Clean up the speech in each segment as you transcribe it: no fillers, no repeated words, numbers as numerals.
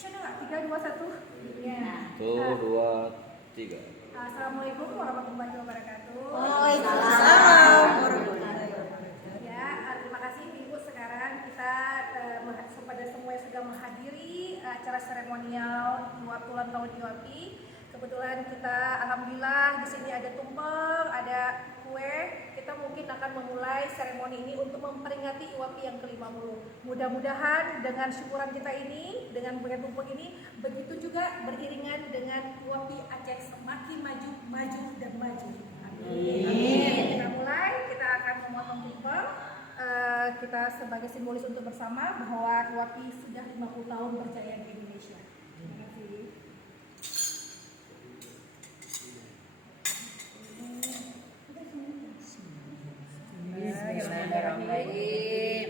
Action nggak? 3, 2, 1. Ya. 1, 2, 3. Assalamualaikum warahmatullahi wabarakatuh. Waalaikumsalam warahmatullahi wabarakatuh. Ya, terima kasih Ibu. Sekarang kita kepada semua yang sudah menghadiri acara seremonial ulang tahun IWAPI. Kebetulan kita alhamdulillah di sini ada tumpeng, ada kue. Kita mungkin akan memulai seremoni ini untuk memperingati IWAPI yang ke-50. Mudah-mudahan dengan syukuran kita ini, dengan bagian tumpeng ini, begitu juga beriringan dengan IWAPI Aceh semakin maju dan maju. Amin. Kita mulai, kita akan memotong tumpeng. Kita sebagai simbolis untuk bersama bahwa IWAPI sudah 50 tahun berjaya di Indonesia. Terima kasih. Bismillahirrahmanirrahim.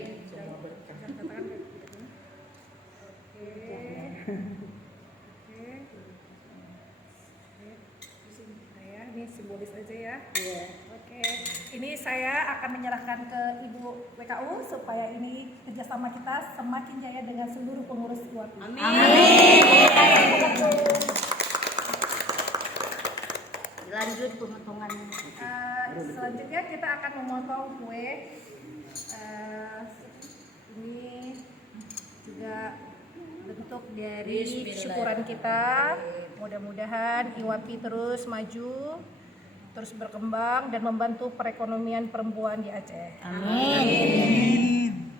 Ini simbolis aja ya. Oke. Ini saya akan menyerahkan ke Ibu WKU supaya ini kerjasama kita semakin jaya dengan seluruh pengurus IWAPI. Amin. Lanjut pemotongan. Selanjutnya kita akan memotong kue. Ini juga bentuk dari syukuran kita. Mudah-mudahan IWAPI terus maju, terus berkembang dan membantu perekonomian perempuan di Aceh. Amin.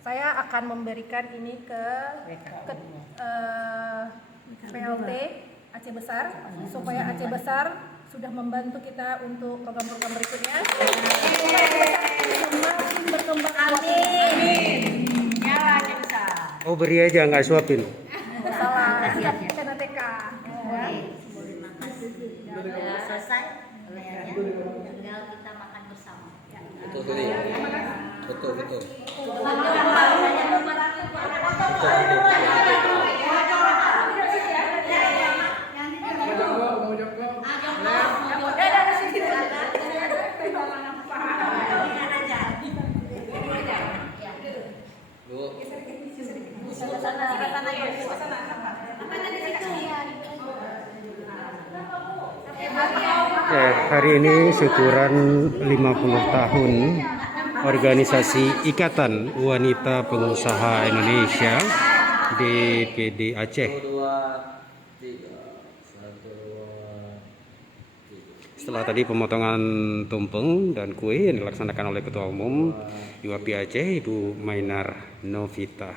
Saya akan memberikan ini ke PLT Aceh Besar supaya Aceh Besar sudah membantu kita untuk program-program berikutnya. Semakin berkembang. Amin. Ya, Aceh Besar. Oh, beri aja, nggak suapin. Salah. Karena TK. Sudah selesai layarnya. Tinggal kita makan bersama. Betul tadi. Betul. Hari ini syukuran 50 tahun Organisasi Ikatan Wanita Pengusaha Indonesia DPD Aceh. 1, 2, 3. Setelah tadi pemotongan tumpeng dan kue yang dilaksanakan oleh Ketua Umum IWAPI Aceh, Ibu Mainar Novita.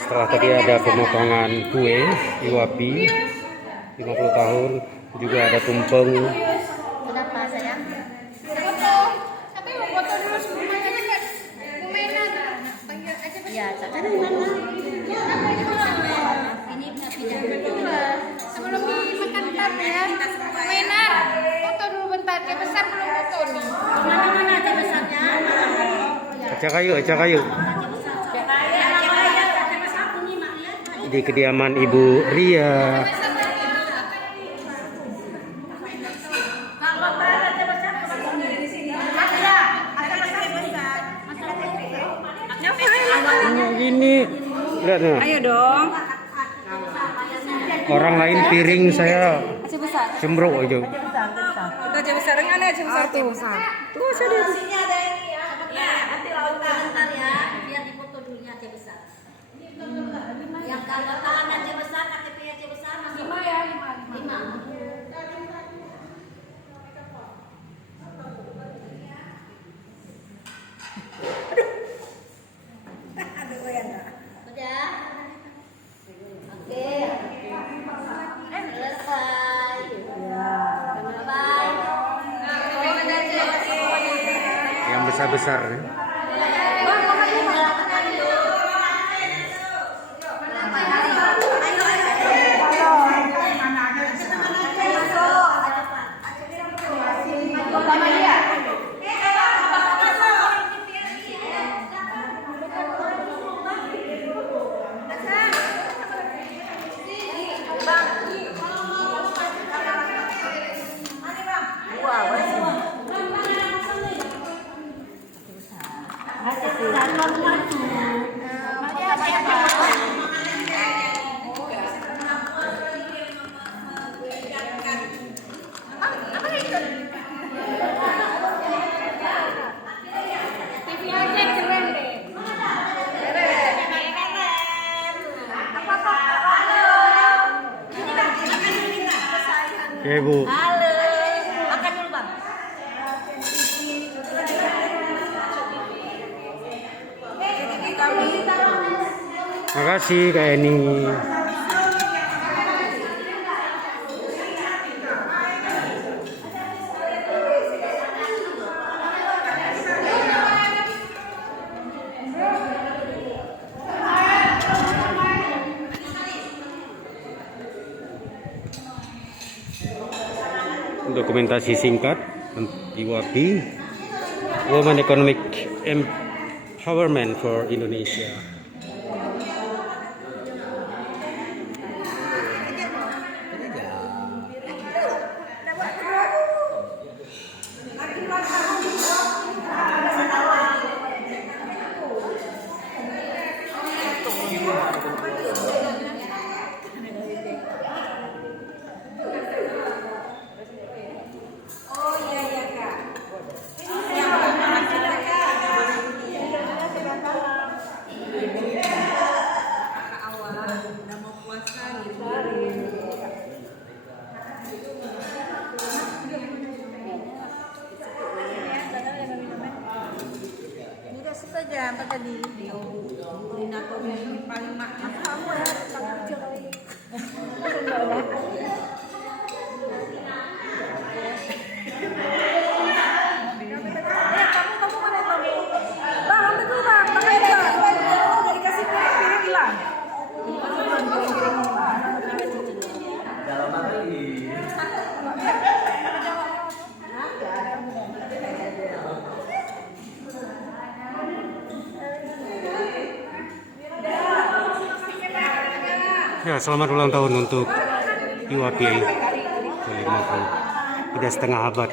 Setelah tadi ada pemotongan kue IWAPI 50 tahun, juga ada tumpeng. Kenapa sayang? Tapi mau foto dulu sebelumnya kan permainan. Ya, cara di mana? Ini pindah. Sebelum dimakan ntar ya. Permainan. Foto dulu bentar. Dia besar belum foto nih. Mana Aceh Besarnya? Acak kayu. Di kediaman Ibu Ria. Gini, lihat nih. Ayo dong. Orang lain piring, saya cembrok aja. Kita Aceh Besar dengan Aceh Besar tuh. Tuh saya di Nanti lautan bentar ya, biar dipoto dulunya Aceh Besar. Yang tanda tangan Aceh Besar, KTP Aceh Besar masuk 5 ya, 5. Udah? Oke. Selesai. Bye. Yang besar-besar. Oke Bu. Halo. Makan dulu bang. Makasih Kak Eni. Dokumentasi singkat IWAPI, Women Economic Empowerment for Indonesia. Saja apa tadi? Beliin aku yang paling mahal. Kamu ya, kamu coy. Kamu mana kamu? Bang, ambil dulu bang, pakai aja. Udah dikasih piring hilang. Dalam lagi. Ya, selamat ulang tahun untuk IWAPI ke-50. Udah setengah abad.